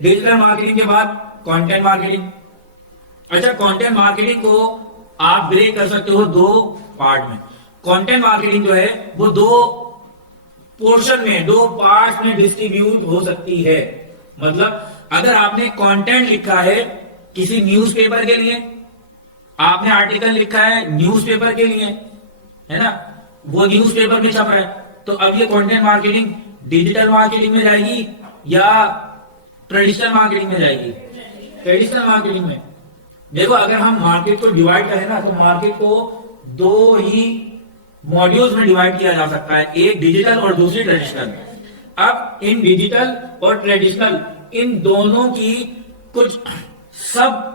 Digital marketing के बाद content marketing. अच्छा, कंटेंट मार्केटिंग को आप ब्रेक कर सकते हो दो पार्ट में। कंटेंट मार्केटिंग जो है वो दो पोर्शन में, दो पार्ट में डिस्ट्रीब्यूट हो सकती है। मतलब अगर आपने कंटेंट लिखा है किसी न्यूज़पेपर के लिए, आपने आर्टिकल लिखा है न्यूज़पेपर के लिए, है ना, वो न्यूज़पेपर में छप रहा है, तो अब ये कंटेंट मार्केटिंग डिजिटल मार्केटिंग में जाएगी या ट्रेडिशनल मार्केटिंग में जाएगी? ट्रेडिशनल मार्केटिंग में। देखो, अगर हम मार्केट को डिवाइड करें ना, तो मार्केट को दो ही मॉड्यूल्स में डिवाइड किया जा सकता है, एक डिजिटल और दूसरी ट्रेडिशनल। अब इन डिजिटल और ट्रेडिशनल इन दोनों की कुछ सब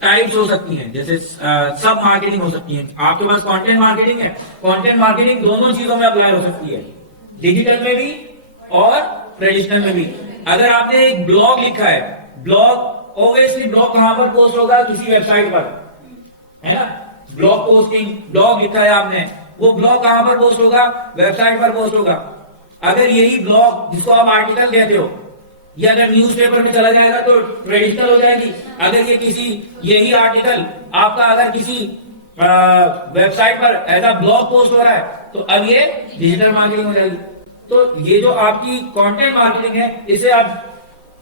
टाइप्स हो सकती हैं, जैसे सब मार्केटिंग हो सकती है। आपके पास कंटेंट मार्केटिंग है, कंटेंट मार्केटिंग दोनों चीजों में अप्लाई हो सकती है, डिजिटल में भी और ट्रेडिशनल में भी। अगर आपने एक ब्लॉग लिखा है, ब्लॉग ऑब्वियसली ब्लॉग कहां पर पोस्ट होगा? किसी वेबसाइट पर, है ना। ब्लॉग पोस्टिंग, ब्लॉग लिखा है आपने, वो ब्लॉग कहां पर पोस्ट होगा? वेबसाइट पर पोस्ट होगा। अगर यही ब्लॉग जिसको आप आर्टिकल कहते हो, ये अगर न्यूज़पेपर में चला जाएगा तो ट्रेडिशनल हो जाएगी। अगर ये किसी यही आर्टिकल आपका अगर किसी वेबसाइट पर एज अ ब्लॉग पोस्ट हो रहा है, तो अब ये डिजिटल मार्केटिंग हो जाएगी। तो ये जो आपकी कंटेंट मार्केटिंग है, इसे आप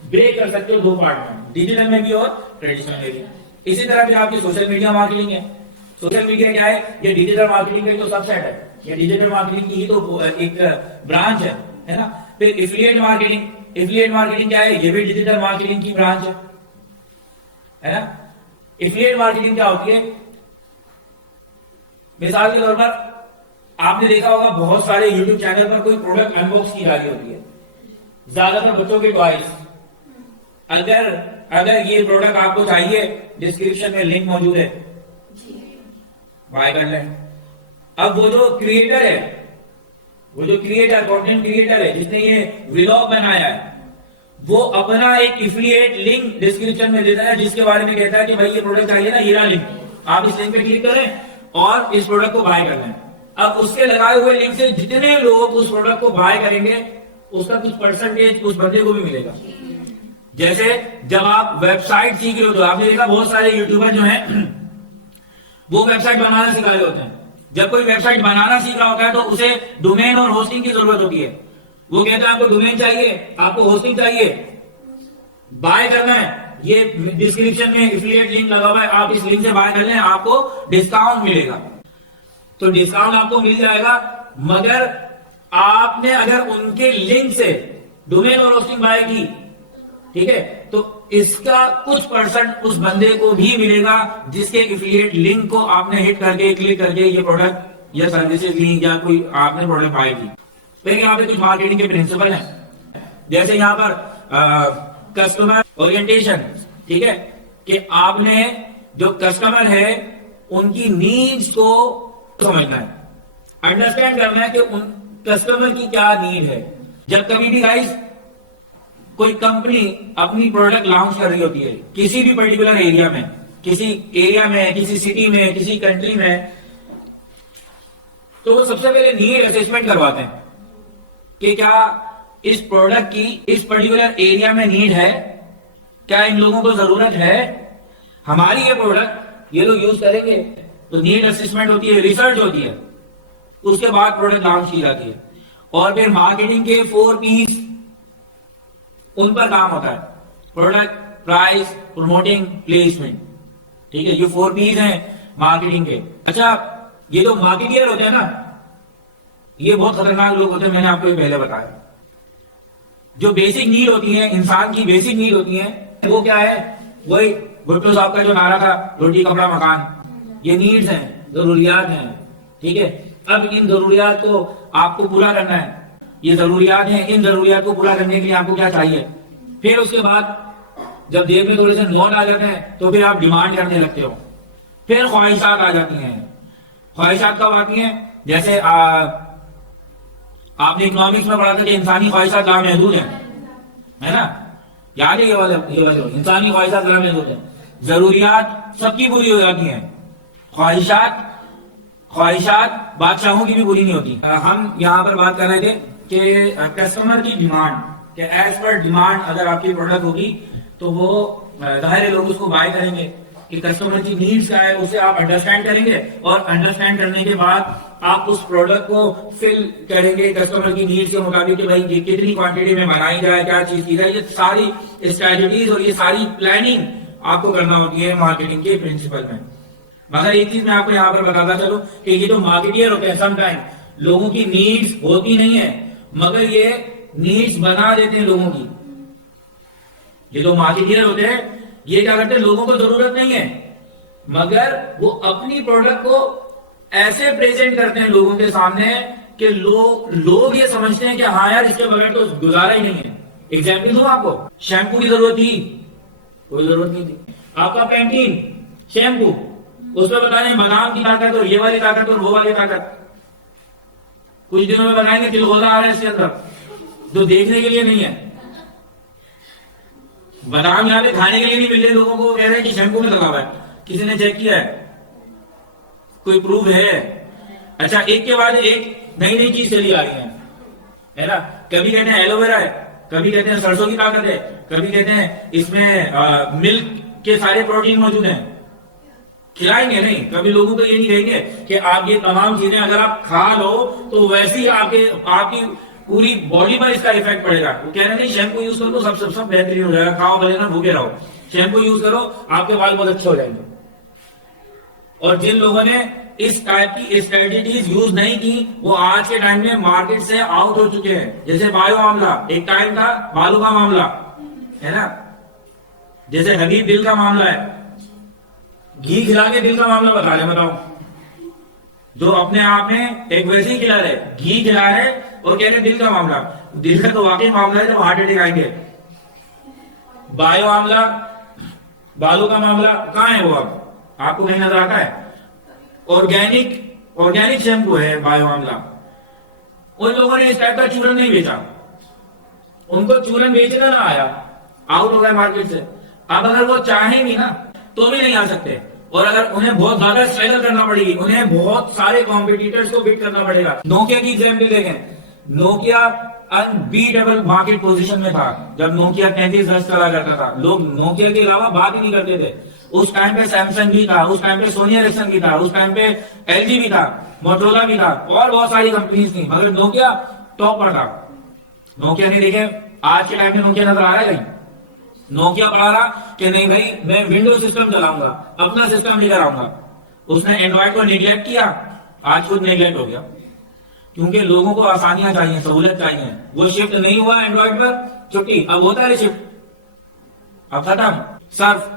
ब्रेक कर सकते हो दो पार्ट में, डिजिटल में भी और ट्रेडिशनल में भी। इसी तरह फिर आपकी सोशल मीडिया मार्केटिंग है। सोशल मीडिया क्या है? ये डिजिटल मार्केटिंग का तो सबसेट है, ये डिजिटल मार्केटिंग की ही तो एक ब्रांच है ना। फिर एफिलिएट मार्केटिंग, एफिलिएट मार्केटिंग क्या है? ये भी डिजिटल मार्केटिंग की ब्रांच है ना। एफिलिएट मार्केटिंग क्या होती है? मिसाल के तौर पर आपने देखा होगा बहुत सारे यूट्यूब चैनल पर कोई प्रोडक्ट अनबॉक्स की जा रही होती है, ज्यादातर बच्चों के टॉयज। अगर ये प्रोडक्ट आपको चाहिए, डिस्क्रिप्शन में लिंक मौजूद है, बाय कर लें। अब वो जो क्रिएटर है, वो जो क्रिएटर, कंटेंट क्रिएटर है जिसने ये व्लॉग बनाया है, वो अपना एक एफिलिएट लिंक डिस्क्रिप्शन में देता है, जिसके बारे में कहता है कि भाई ये प्रोडक्ट चाहिए ना, ये रहा लिंक, आप इस लिंक पे क्लिक करें और इस प्रोडक्ट को बाय कर लें। अब उसके लगाए हुए लिंक से जितने लोग उस प्रोडक्ट को बाय करेंगे, उसका कुछ परसेंटेज उस बंदे को भी मिलेगा। जैसे जब आप वेबसाइट सीख रहे हो, तो आपने देखा बहुत सारे यूट्यूबर जो हैं वो वेबसाइट बनाना सिखा रहे होते हैं। जब कोई वेबसाइट बनाना सीख रहा होता है तो उसे डोमेन और होस्टिंग की जरूरत होती है। वो कहता है आपको डोमेन चाहिए, आपको होस्टिंग चाहिए, बाय करना है, ये डिस्क्रिप्शन में एफिलिएट लिंक लगा हुआ है, आप इस लिंक से बाय कर लें, आपको डिस्काउंट मिलेगा। तो डिस्काउंट आपको मिल जाएगा, मगर आपने अगर उनके लिंक से डोमेन और होस्टिंग बाय की, ठीक है, तो इसका कुछ परसेंट उस बंदे को भी मिलेगा जिसके एफिलिएट लिंक को आपने हिट करके, क्लिक करके ये प्रोडक्ट या सर्विसेज ली या कोई आपने प्रोडक्ट बाय की। लेकिन यहाँ पे कुछ मार्केटिंग के प्रिंसिपल हैं, जैसे यहाँ पर कस्टमर ओरिएंटेशन, ठीक है, कि आपने जो कस्टमर है उनकी नीड्स को समझना है, अंडरस्टैंड करना है कि उन कस्टमर की क्या नीड है। जब कभी भी गाइस कोई कंपनी अपनी प्रोडक्ट लॉन्च कर रही होती है किसी भी पर्टिकुलर एरिया में, किसी सिटी में, किसी कंट्री में, तो वो सबसे पहले नीड असेसमेंट करवाते हैं कि क्या इस प्रोडक्ट की इस पर्टिकुलर एरिया में नीड है, क्या इन लोगों को जरूरत है, हमारी ये प्रोडक्ट ये लोग यूज करेंगे। तो नीड असेसमेंट होती है, रिसर्च होती है, उसके बाद प्रोडक्ट लॉन्च की जाती है। और फिर मार्केटिंग के 4 P's उन पर काम होता है, प्रोडक्ट, प्राइस, प्रमोटिंग, प्लेसमेंट, ठीक है, ये 4 P's हैं मार्केटिंग के। अच्छा, ये जो मार्केटियर होते हैं ना, ये बहुत खतरनाक लोग होते हैं, मैंने आपको पहले बताया। जो बेसिक नीड होती है, इंसान की बेसिक नीड होती है, वो क्या है? वही भुट्टो साहब का जो नारा था, रोटी कपड़ा मकान, ये नीड्स हैं, जरूरियात हैं, ठीक है। अब इन जरूरियात को आपको पूरा करना है, ये जरूरियात हैं, इन जरूरियात को पूरा करने के लिए आपको क्या चाहिए? फिर उसके बाद जब देर में थोड़े से नॉन आ जाते हैं तो फिर आप डिमांड करने लगते हो, फिर ख्वाहिशात आ जाती हैं। ख्वाहिशात कब आती हैं? जैसे आपने इकोनॉमिक्स में पढ़ा था कि इंसानी ख्वाहिशात लामहदूद है ना, याद है ये वाले इंसानी ख्वाहिशात लामहदूद है। जरूरियात सबकी पूरी हो जाती हैं, ख्वाहिशात बादशाहों की भी पूरी नहीं होती। हम यहाँ पर बात कर रहे थे कि कस्टमर की डिमांड, कि एज पर डिमांड अगर आपकी प्रोडक्ट होगी तो वो जाहिर है लोग उसको बाय करेंगे कि कस्टमर की नीड्स क्या है, उसे आप अंडरस्टैंड करेंगे और अंडरस्टैंड करने के बाद आप उस प्रोडक्ट को फिल करेंगे कस्टमर की नीड्स के मुताबिक कि भाई ये कितनी क्वांटिटी में बनाई जाए, क्या चीज की जाए। ये सारी स्ट्रेटजीज और ये सारी प्लानिंग आपको करना होती है मार्केटिंग के प्रिंसिपल में। मगर एक चीज मैं आपको यहाँ पर बताता चलूं कि ये जो मार्केटियर होते हैं समटाइम लोगों की नीड्स होती नहीं है, मगर ये नीड्स बना देते हैं लोगों की। ये जो मार्केटियर होते हैं ये क्या करते हैं, लोगों को जरूरत नहीं है मगर वो अपनी प्रोडक्ट को ऐसे प्रेजेंट करते हैं लोगों के सामने कि लोग ये समझते हैं कि हाँ यार इसके बगैर तो गुजारा ही नहीं है। एग्जाम्पल दूं आपको, शैम्पू की जरूरत थी? कोई जरूरत नहीं थी। आपका पैंटीन शैम्पू, उसमें बता दें बादाम की ताकत और ये वाली ताकत और वो वाली ताकत, कुछ दिनों में बनाएंगे तिलगोजा आ रहा है इसके अंदर जो देखने के लिए नहीं है। बादाम यहाँ पे खाने के लिए नहीं मिल रहे लोगों को, कह रहे हैं कि शैम्पू में लगा हुआ है। किसी ने चेक किया है? कोई प्रूफ है? अच्छा, एक के बाद एक नई नई चीज चली आ रही है ना। कभी कहते हैं एलोवेरा है, कभी कहते हैं सरसों की ताकत है, कभी कहते हैं इसमें मिल्क के सारे प्रोटीन मौजूद हैं। खिलाएंगे नहीं, कभी लोगों को ये नहीं कहेंगे कि आप ये तमाम चीजें अगर आप खा लो तो वैसे ही आपकी पूरी बॉडी पर इसका इफेक्ट पड़ेगा। वो कह रहे नहीं शैम्पू यूज करो तो सब बेहतरीन हो जाएगा, खाओ भले ना भूखे रहो, शैम्पू यूज करो आपके बाल बहुत अच्छे हो जाएंगे। और जिन लोगों ने इस टाइप की स्ट्रेटेजीज यूज नहीं की वो आज के टाइम में मार्केट से आउट हो चुके हैं। जैसे बायो मामला, एक टाइम था बालू का मामला है ना, जैसे हबीब दिल का मामला है, घी खिला के दिल का मामला बता रहे, बताओ। जो अपने आप में एक वैसे ही खिला रहे, घी खिला रहे और कह रहे दिल का मामला। दिल का तो वाकई मामला है जब हार्ट अटैक आएंगे। बायो मामला, बालू का मामला कहाँ है वो, अब आपको कहीं नजर आता है? ऑर्गेनिक शैम्पू है बायो मामला। उन लोगों ने इस टाइप का चूरन नहीं बेचा, उनको चूरन बेचना ना आया, आउट हो गए मार्केट से। अब अगर वो चाहेंगी ना तो भी नहीं आ सकते, और अगर उन्हें बहुत ज्यादा स्ट्रगल करना पड़ेगी, उन्हें बहुत सारे कॉम्पिटिटर्स को बीट करना पड़ेगा। नोकिया की एग्जाम्पल देखें, नोकिया अनबीटेबल मार्केट पोजीशन में था जब नोकिया 3310 चला करता था। लोग नोकिया के अलावा बात ही नहीं करते थे। उस टाइम पे सैमसंग भी था, उस टाइम पे सोनी एरिक्सन भी था, उस टाइम पे एलजी भी था, मोटोरोला भी था और बहुत सारी कंपनीज थी, मगर नोकिया टॉप पर था। नोकिया नहीं देखे आज के टाइम में नोकिया नजर आ रहा है कहीं? नोकिया पढ़ा रहा कि नहीं भाई मैं विंडोज सिस्टम चलाऊंगा, अपना सिस्टम लेकर आऊंगा। उसने एंड्रॉइड को निगलेक्ट किया, आज खुद निगलेक्ट हो गया, क्योंकि लोगों को आसानियां चाहिए, सहूलत चाहिए। वो शिफ्ट नहीं हुआ एंड्रॉइड पर, छुट्टी। अब होता है शिफ्ट, अब खत्म। सर्फ,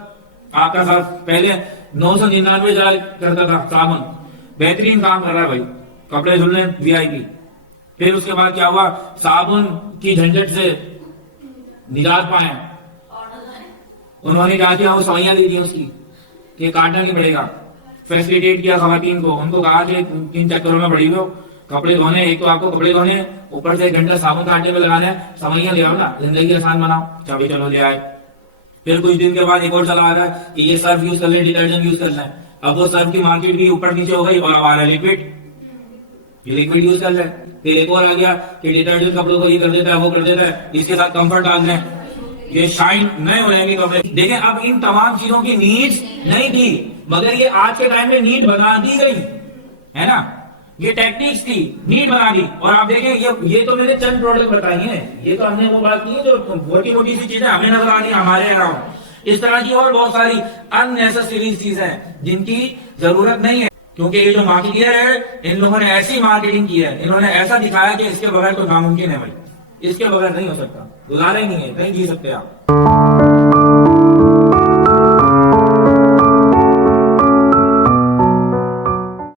आपका सर्फ पहले 999 जाल करता था साबुन, बेहतरीन काम कर रहा है भाई, कपड़े धुलने वीआईपी। फिर उसके बाद क्या हुआ, साबुन की झंझट से निजात पाए, उन्होंने क्या किया, वो सवाइयां दी थी उसकी कि काटना नहीं पड़ेगा। फैसिलिटेट किया खवातीन को, उनको कहा कि 3 चक्करों में बढ़ी हो, कपड़े धोने, एक तो आपको कपड़े धोने, ऊपर से 1 घंटा साबुन काटने में लगाना है, सवाइयां ले आओ ना, जिंदगी आसान बनाओ। चाबी चलो ले आए। फिर कुछ दिन के बाद एक और चला आ रहा है कि ये सर्फ यूज कर ले, डिटर्जेंट यूज करना है। अब वो सर्फ की मार्केट भी ऊपर नीचे हो गई और अब आ रहा है लिक्विड, ये लिक्विड यूज कर ले। फिर एक और आ गया कि डिटर्जेंट कपड़ों को ये कर देता है, वो कर देता है, इसके साथ कंफर्ट डाल दें, ये शाइन नए हो जाएंगे कपड़े। देखें अब इन तमाम चीजों की नीड्स नहीं थी, मगर ये आज के टाइम में नीड बना दी गई है ना। ये टेक्निक्स थी, नीड बना दी। और आप देखें ये तो मैंने चंद प्रोडक्ट बताई हैं, ये तो हमने वो बात की है जो मोटी मोटी सी चीजें हमें नजर आ रही है हमारे अराउंड। इस तरह की और बहुत सारी अननेसेसरी चीजें हैं जिनकी जरूरत नहीं है, क्योंकि ये जो मार्केटियर है इन लोगों ने ऐसी मार्केटिंग की है, इन्होंने ऐसा दिखाया कि इसके बगैर तो नामुमकिन है भाई, इसके बगैर नहीं हो सकता, गुजारा ही नहीं है, नहीं जी सकते आप।